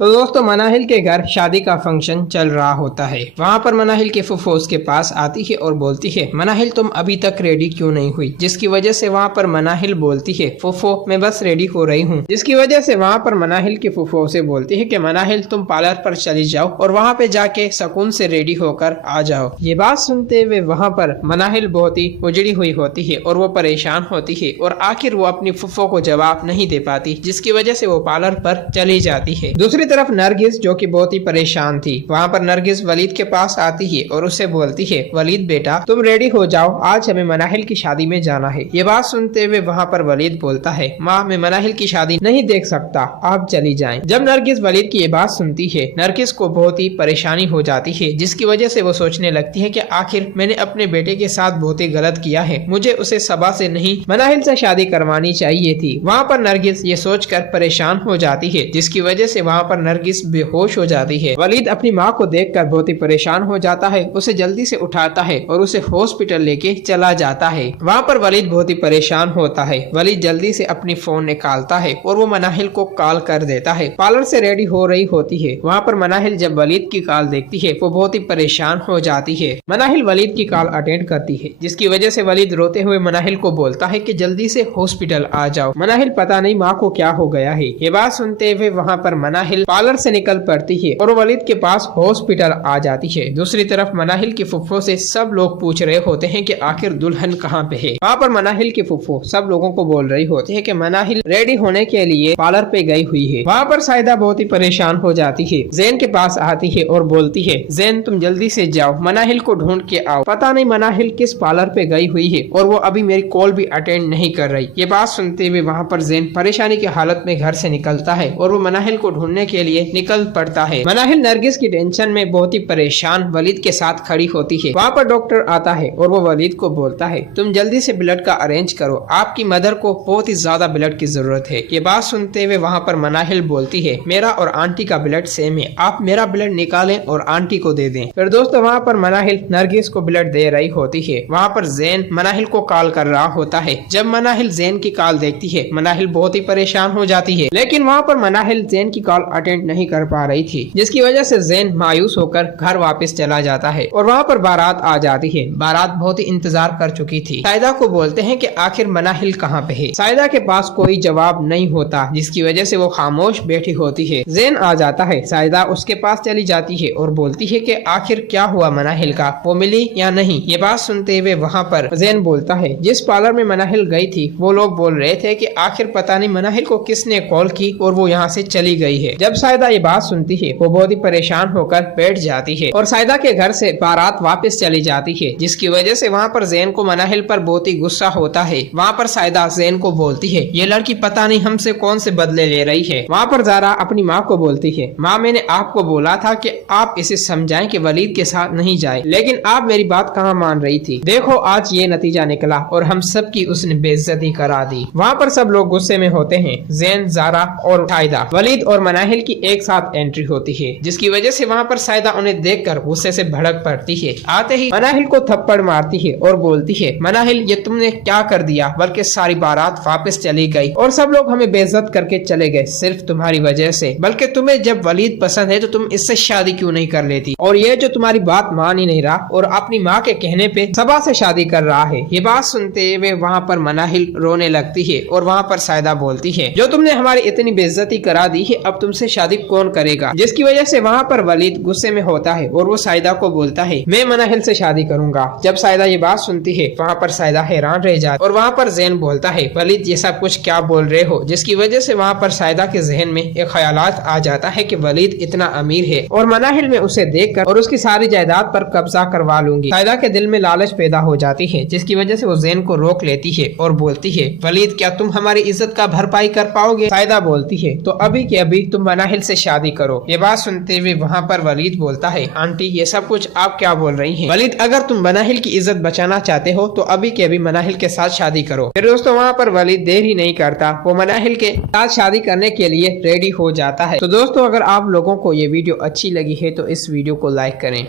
तो दोस्तों मनाहिल के घर शादी का फंक्शन चल रहा होता है। वहाँ पर मनाहिल के फुफो उसके पास आती है और बोलती है, मनाहिल तुम अभी तक रेडी क्यों नहीं हुई? जिसकी वजह से वहाँ पर मनाहिल बोलती है, फुफो मैं बस रेडी हो रही हूँ। जिसकी वजह से वहाँ पर मनाहिल के फुफो से बोलती है कि मनाहिल तुम पार्लर पर चली जाओ और वहाँ पे जाके सुकून से रेडी होकर आ जाओ। ये बात सुनते हुए वहाँ पर मनाहिल बहुत ही उजड़ी हुई होती है और वो परेशान होती है और आखिर वो अपनी फुफो को जवाब नहीं दे पाती, जिसकी वजह से वो पार्लर पर चली जाती है। दूसरी तरफ नरगिस जो कि बहुत ही परेशान थी, वहाँ पर नरगिस वलीद के पास आती है और उसे बोलती है, वलीद बेटा तुम रेडी हो जाओ, आज हमें मनाहिल की शादी में जाना है। ये बात सुनते हुए वहाँ पर वलीद बोलता है, माँ मैं मनाहिल की शादी नहीं देख सकता, आप चली जाएं। जब नरगिस वलीद की ये बात सुनती है, नरगिस को बहुत ही परेशानी हो जाती है, जिसकी वजह से वो सोचने लगती है कि आखिर मैंने अपने बेटे के साथ बहुत ही गलत किया है, मुझे उसे सबा से नहीं मनाहिल से शादी करवानी चाहिए थी। वहाँ पर नरगिस ये सोचकर परेशान हो जाती है, जिसकी वजह से वहाँ पर नरगिस बेहोश हो जाती है। वलीद अपनी माँ को देखकर बहुत ही परेशान हो जाता है, उसे जल्दी से उठाता है और उसे हॉस्पिटल लेके चला जाता है। वहाँ पर वलीद बहुत ही परेशान होता है। वलीद जल्दी से अपनी फोन निकालता है और वो मनाहिल को कॉल कर देता है। पार्लर से रेडी हो रही होती है। वहाँ पर मनाहिल जब वलीद की कॉल देखती है वो बहुत ही परेशान हो जाती है। मनाहिल वलीद की कॉल अटेंड करती है, जिसकी वजह से वलीद रोते हुए मनाहिल को बोलता है कि जल्दी से हॉस्पिटल आ जाओ। मनाहिल पता नहीं माँ को क्या हो गया है। ये बात सुनते हुए वहाँ पर मनाहिल पार्लर से निकल पड़ती है और वलीद के पास हॉस्पिटल आ जाती है। दूसरी तरफ मनाहिल के फुफ्फो से सब लोग पूछ रहे होते हैं कि आखिर दुल्हन कहाँ पे है। वहाँ पर मनाहिल के फुफ्फो सब लोगों को बोल रही होते हैं कि मनाहिल रेडी होने के लिए पार्लर पे गई हुई है। वहाँ पर साइदा बहुत ही परेशान हो जाती है, जैन के पास आती है और बोलती है, जैन तुम जल्दी से जाओ, मनाहिल को ढूंढ के आओ, पता नहीं मनाहिल किस पार्लर पे गई हुई है और वो अभी मेरी कॉल भी अटेंड नहीं कर रही। ये बात सुनते हुए वहाँ पर जैन परेशानी की हालत में घर से निकलता है और वो मनाहिल को ढूंढने के लिए निकल पड़ता है। मनाहिल नरगिस की टेंशन में बहुत ही परेशान वलीद के साथ खड़ी होती है। वहाँ पर डॉक्टर आता है और वो वलीद को बोलता है, तुम जल्दी से ब्लड का अरेंज करो, आपकी मदर को बहुत ही ज्यादा ब्लड की जरूरत है। ये बात सुनते हुए वहाँ पर मनाहिल बोलती है, मेरा और आंटी का ब्लड सेम है, आप मेरा ब्लड निकालें और आंटी को दे दें। फिर दोस्तों वहाँ पर मनाहिल नरगिस को ब्लड दे रही होती है। वहाँ पर जैन मनाहिल को कॉल कर रहा होता है। जब मनाहिल जैन की कॉल देखती है, मनाहिल बहुत ही परेशान हो जाती है, लेकिन वहाँ पर मनाहिल जैन की कॉल अटेंड नहीं कर पा रही थी, जिसकी वजह से जैन मायूस होकर घर वापस चला जाता है और वहाँ पर बारात आ जाती है। बारात बहुत ही इंतजार कर चुकी थी। साइदा को बोलते हैं कि आखिर मनाहिल कहाँ पे है। साइदा के पास कोई जवाब नहीं होता, जिसकी वजह से वो खामोश बैठी होती है। जैन आ जाता है। साइदा उसके पास चली जाती है और बोलती है कि आखिर क्या हुआ मनाहिल का, वो मिली या नहीं। ये बात सुनते हुए वहाँ पर जैन बोलता है, जिस पार्लर में मनाहिल गई थी वो लोग बोल रहे थे कि आखिर पता नहीं मनाहिल को किसने कॉल की और वो यहाँ से चली गई है। जब साइदा ये बात सुनती है वो बहुत ही परेशान होकर बैठ जाती है और साइदा के घर से बारात वापस चली जाती है, जिसकी वजह से वहाँ पर जैन को मनाहिल पर बहुत ही गुस्सा होता है। वहाँ पर साइदा जैन को बोलती है, ये लड़की पता नहीं हमसे कौन से बदले ले रही है। वहाँ पर ज़ारा अपनी माँ को बोलती है, माँ मैंने आपको बोला था कि आप इसे समझाएं कि वलीद के साथ नहीं जाए, लेकिन आप मेरी बात कहाँ मान रही थी। देखो आज ये नतीजा निकला और हम सब की उसने बेइज्जती करा दी। वहाँ पर सब लोग गुस्से में होते हैं। जैन, ज़ारा और साइदा, वलीद और मनाहिल की एक साथ एंट्री होती है, जिसकी वजह से वहाँ पर साइदा उन्हें देखकर गुस्से से भड़क पड़ती है। आते ही मनाहिल को थप्पड़ मारती है और बोलती है, मनाहिल ये तुमने क्या कर दिया, बल्कि सारी बारात वापस चली गई और सब लोग हमें बेइज्जत करके चले गए सिर्फ तुम्हारी वजह से। बल्कि तुम्हें जब वलीद पसंद है तो तुम इससे शादी क्यों नहीं कर लेती, और ये जो तुम्हारी बात मान ही नहीं रहा और अपनी माँ के कहने पे सबा से शादी कर रहा है। ये बात सुनते हुए वहाँ पर मनाहिल रोने लगती है और वहाँ पर साइदा बोलती है, जो तुमने हमारी इतनी बेइज्जती करा दी है अब तुमसे शादी कौन करेगा। जिसकी वजह से वहाँ पर वलीद गुस्से में होता है और वो साइदा को बोलता है, मैं मनाहिल से शादी करूंगा। जब साइदा ये बात सुनती है वहाँ पर साइदा हैरान रह जाती और वहाँ पर जैन बोलता है, वलीद ये सब कुछ क्या बोल रहे हो। जिसकी वजह से वहाँ पर साइदा के जहन में एक ख्यालात आ जाता है कि वलीद इतना अमीर है और मनाहिल में उसे देखकर और उसकी सारी जायदाद पर कब्जा करवा लूंगी। साइदा के दिल में लालच पैदा हो जाती है, जिसकी वजह से वो जैन को रोक लेती है और बोलती है, वलीद क्या तुम हमारी इज्जत का भरपाई कर पाओगे। साइदा बोलती है, तो अभी के अभी तुम मनाहिल से शादी करो। ये बात सुनते हुए वहाँ पर वलीद बोलता है, आंटी ये सब कुछ आप क्या बोल रही हैं। वलीद अगर तुम मनाहिल की इज्जत बचाना चाहते हो तो अभी के अभी मनाहिल के साथ शादी करो। फिर दोस्तों वहाँ पर वलीद देर ही नहीं करता, वो मनाहिल के साथ शादी करने के लिए रेडी हो जाता है। तो दोस्तों अगर आप लोगों को ये वीडियो अच्छी लगी है तो इस वीडियो को लाइक करें।